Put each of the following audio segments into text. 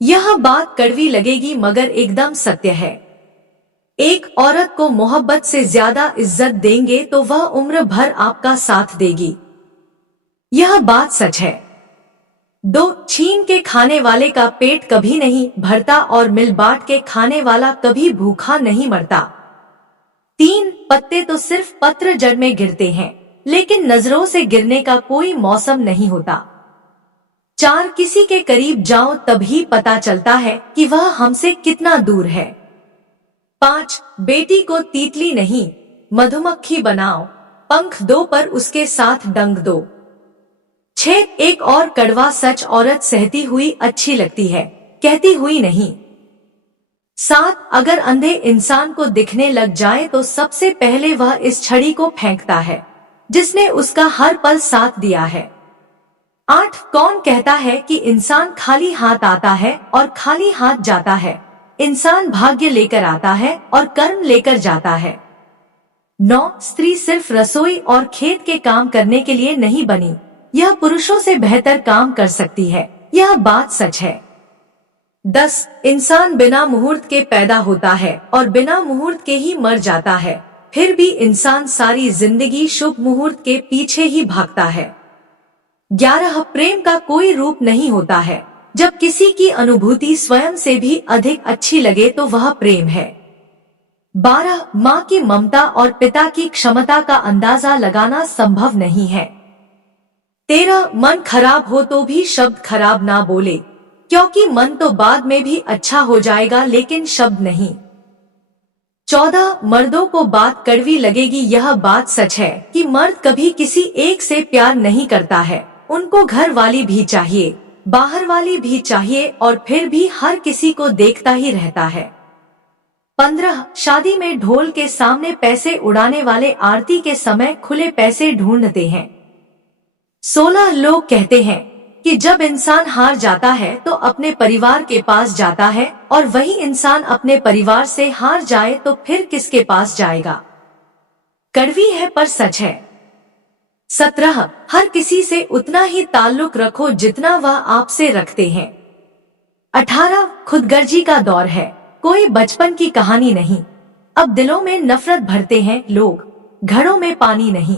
यह बात कड़वी लगेगी मगर एकदम सत्य है। एक औरत को मोहब्बत से ज्यादा इज्जत देंगे तो वह उम्र भर आपका साथ देगी। यह बात सच है। दो छीन के खाने वाले का पेट कभी नहीं भरता और मिल बांट के खाने वाला कभी भूखा नहीं मरता। तीन पत्ते तो सिर्फ पत्र जड़ में गिरते हैं, लेकिन नजरों से गिरने का कोई मौसम नहीं होता। चार किसी के करीब जाओ तभी पता चलता है कि वह हमसे कितना दूर है। पांच बेटी को तीतली नहीं मधुमक्खी बनाओ, पंख दो पर उसके साथ डंक दो। छह एक और कड़वा सच, औरत सहती हुई अच्छी लगती है, कहती हुई नहीं। सात अगर अंधे इंसान को दिखने लग जाए तो सबसे पहले वह इस छड़ी को फेंकता है जिसने उसका हर पल साथ दिया है। आठ कौन कहता है कि इंसान खाली हाथ आता है और खाली हाथ जाता है। इंसान भाग्य लेकर आता है और कर्म लेकर जाता है। नौ स्त्री सिर्फ रसोई और खेत के काम करने के लिए नहीं बनी, यह पुरुषों से बेहतर काम कर सकती है, यह बात सच है। 10 इंसान बिना मुहूर्त के पैदा होता है और बिना मुहूर्त के ही मर जाता है, फिर भी इंसान सारी जिंदगी शुभ मुहूर्त के पीछे ही भागता है। 11 प्रेम का कोई रूप नहीं होता है, जब किसी की अनुभूति स्वयं से भी अधिक अच्छी लगे तो वह प्रेम है। 12 माँ की ममता और पिता की क्षमता का अंदाजा लगाना संभव नहीं है। 13 मन खराब हो तो भी शब्द खराब ना बोले, क्योंकि मन तो बाद में भी अच्छा हो जाएगा लेकिन शब्द नहीं। 14 मर्दों को बात कड़वी लगेगी, यह बात सच है कि मर्द कभी किसी एक से प्यार नहीं करता है, उनको घर वाली भी चाहिए, बाहर वाली भी चाहिए और फिर भी हर किसी को देखता ही रहता है। 15 शादी में ढोल के सामने पैसे उड़ाने वाले आरती के समय खुले पैसे ढूंढते हैं। 16 लोग कहते हैं कि जब इंसान हार जाता है तो अपने परिवार के पास जाता है और वही इंसान अपने परिवार से हार जाए तो फिर किसके पास जाएगा। कड़वी है पर सच है। 17 हर किसी से उतना ही ताल्लुक रखो जितना वह आपसे रखते हैं। 18 खुदगर्जी का दौर है, कोई बचपन की कहानी नहीं, अब दिलों में नफरत भरते हैं लोग, घड़ों में पानी नहीं।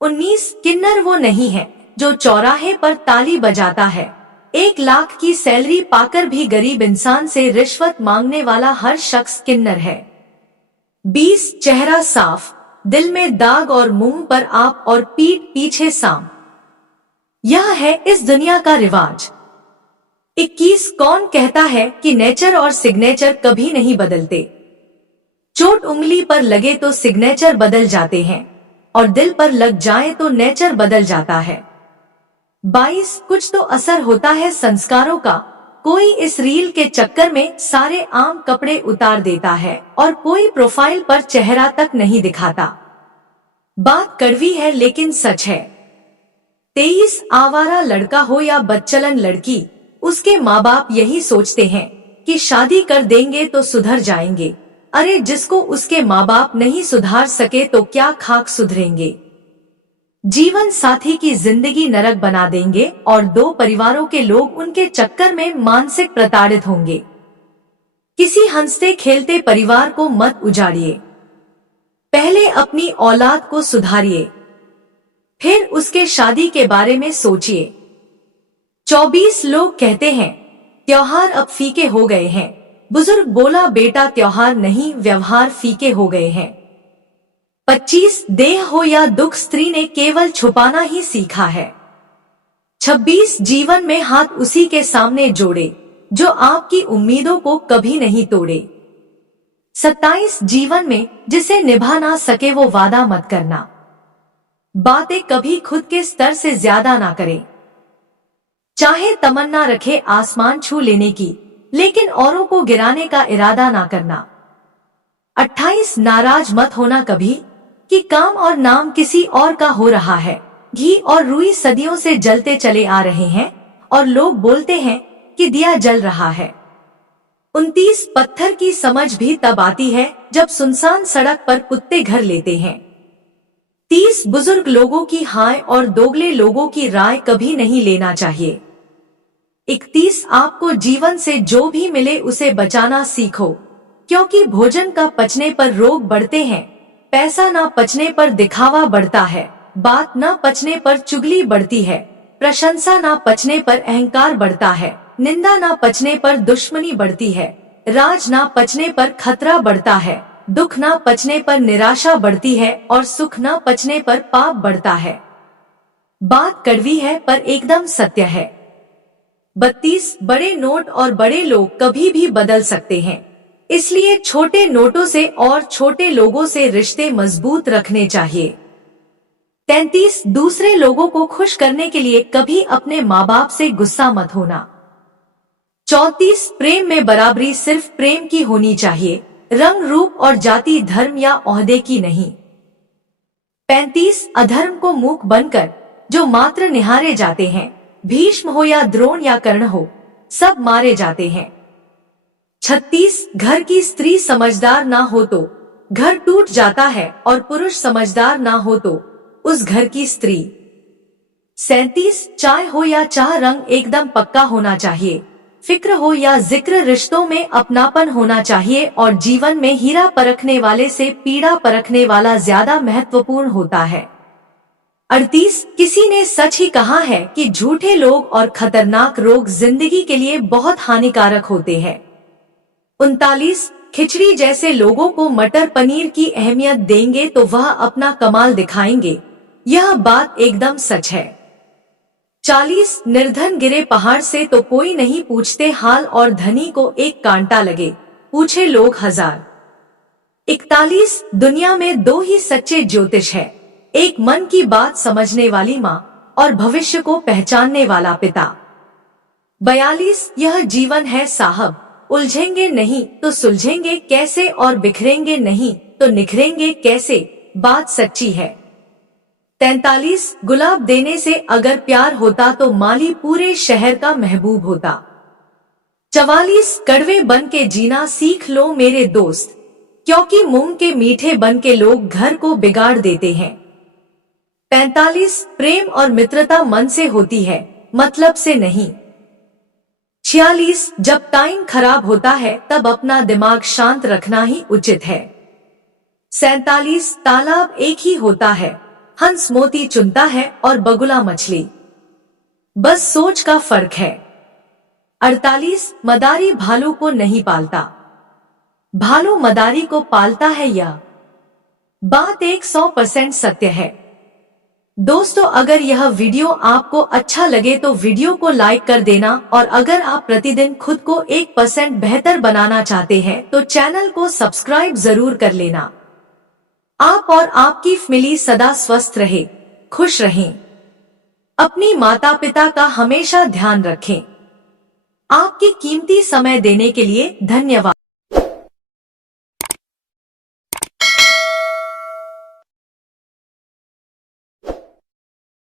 19 किन्नर वो नहीं है जो चौराहे पर ताली बजाता है, 1 लाख की सैलरी पाकर भी गरीब इंसान से रिश्वत मांगने वाला हर शख्स किन्नर है। 20 चेहरा साफ, दिल में दाग और मुंह पर आप और पीठ पीछे साम, यह है इस दुनिया का रिवाज। 21 कौन कहता है कि नेचर और सिग्नेचर कभी नहीं बदलते, चोट उंगली पर लगे तो सिग्नेचर बदल जाते हैं और दिल पर लग जाए तो नेचर बदल जाता है। 22 कुछ तो असर होता है संस्कारों का, कोई इस रील के चक्कर में सारे आम कपड़े उतार देता है और कोई प्रोफाइल पर चेहरा तक नहीं दिखाता। बात कड़वी है लेकिन सच है। 23 आवारा लड़का हो या बदचलन लड़की, उसके माँ बाप यही सोचते हैं कि शादी कर देंगे तो सुधर जाएंगे। अरे जिसको उसके माँ बाप नहीं सुधार सके तो क्या खाक सुधरेंगे। जीवन साथी की जिंदगी नरक बना देंगे और 2 परिवारों के लोग उनके चक्कर में मानसिक प्रताड़ित होंगे। किसी हंसते खेलते परिवार को मत उजाड़िए, पहले अपनी औलाद को सुधारिए, फिर उसके शादी के बारे में सोचिए। 24 लोग कहते हैं त्योहार अब फीके हो गए हैं, बुजुर्ग बोला बेटा त्योहार नहीं व्यवहार फीके हो गए हैं। 25 देह हो या दुख स्त्री ने केवल छुपाना ही सीखा है। 26 जीवन में हाथ उसी के सामने जोड़े जो आपकी उम्मीदों को कभी नहीं तोड़े। 27 जीवन में जिसे निभा ना सके वो वादा मत करना, बातें कभी खुद के स्तर से ज्यादा ना करें। चाहे तमन्ना रखे आसमान छू लेने की, लेकिन औरों को गिराने का इरादा ना करना। 28 नाराज मत होना कभी कि काम और नाम किसी और का हो रहा है, घी और रुई सदियों से जलते चले आ रहे हैं और लोग बोलते हैं कि दिया जल रहा है। 29 पत्थर की समझ भी तब आती है जब सुनसान सड़क पर कुत्ते घर लेते हैं। 30 बुजुर्ग लोगों की हाय और दोगले लोगों की राय कभी नहीं लेना चाहिए। 31 आपको जीवन से जो भी मिले उसे बचाना सीखो, क्योंकि भोजन का पचने पर रोग बढ़ते हैं, पैसा ना पचने पर दिखावा बढ़ता है, बात ना पचने पर चुगली बढ़ती है, प्रशंसा ना पचने पर अहंकार बढ़ता है, निंदा ना पचने पर दुश्मनी बढ़ती है, राज ना पचने पर खतरा बढ़ता है, दुख ना पचने पर निराशा बढ़ती है और सुख ना पचने पर पाप बढ़ता है। बात कड़वी है पर एकदम सत्य है। 32 बड़े नोट और बड़े लोग कभी भी बदल सकते हैं, इसलिए छोटे नोटों से और छोटे लोगों से रिश्ते मजबूत रखने चाहिए। 33 दूसरे लोगों को खुश करने के लिए कभी अपने माँ बाप से गुस्सा मत होना। 34 प्रेम में बराबरी सिर्फ प्रेम की होनी चाहिए, रंग रूप और जाति धर्म या ओहदे की नहीं। 35 अधर्म को मूक बनकर जो मात्र निहारे जाते हैं, भीष्म हो या द्रोण या कर्ण हो, सब मारे जाते हैं। 36 घर की स्त्री समझदार ना हो तो घर टूट जाता है और पुरुष समझदार ना हो तो उस घर की स्त्री। 37 चाय हो या चाह रंग एकदम पक्का होना चाहिए, फिक्र हो या जिक्र रिश्तों में अपनापन होना चाहिए और जीवन में हीरा परखने वाले से पीड़ा परखने वाला ज्यादा महत्वपूर्ण होता है। 38 किसी ने सच ही कहा है कि झूठे लोग और खतरनाक रोग जिंदगी के लिए बहुत हानिकारक होते हैं। 39 खिचड़ी जैसे लोगों को मटर पनीर की अहमियत देंगे तो वह अपना कमाल दिखाएंगे, यह बात एकदम सच है। 40 निर्धन गिरे पहाड़ से तो कोई नहीं पूछते हाल और धनी को एक कांटा लगे, पूछे लोग हजार। 41 दुनिया में दो ही सच्चे ज्योतिष है, एक मन की बात समझने वाली माँ और भविष्य को पहचानने वाला पिता। 42 यह जीवन है साहब, उलझेंगे नहीं तो सुलझेंगे कैसे और बिखरेंगे नहीं तो निखरेंगे कैसे, बात सच्ची है। 43 गुलाब देने से अगर प्यार होता तो माली पूरे शहर का महबूब होता। 44 कड़वे बन के जीना सीख लो मेरे दोस्त, क्योंकि मूंग के मीठे बन के लोग घर को बिगाड़ देते हैं। 45 प्रेम और मित्रता मन से होती है, मतलब से नहीं। 46 जब टाइम खराब होता है तब अपना दिमाग शांत रखना ही उचित है। 47 तालाब एक ही होता है, हंस मोती चुनता है और बगुला मछली, बस सोच का फर्क है। 48 मदारी भालू को नहीं पालता, भालू मदारी को पालता है, यह बात 100% सत्य है। दोस्तों अगर यह वीडियो आपको अच्छा लगे तो वीडियो को लाइक कर देना और अगर आप प्रतिदिन खुद को 1% बेहतर बनाना चाहते हैं तो चैनल को सब्सक्राइब जरूर कर लेना। आप और आपकी फैमिली सदा स्वस्थ रहे, खुश रहें, अपनी माता पिता का हमेशा ध्यान रखें। आपकी कीमती समय देने के लिए धन्यवाद।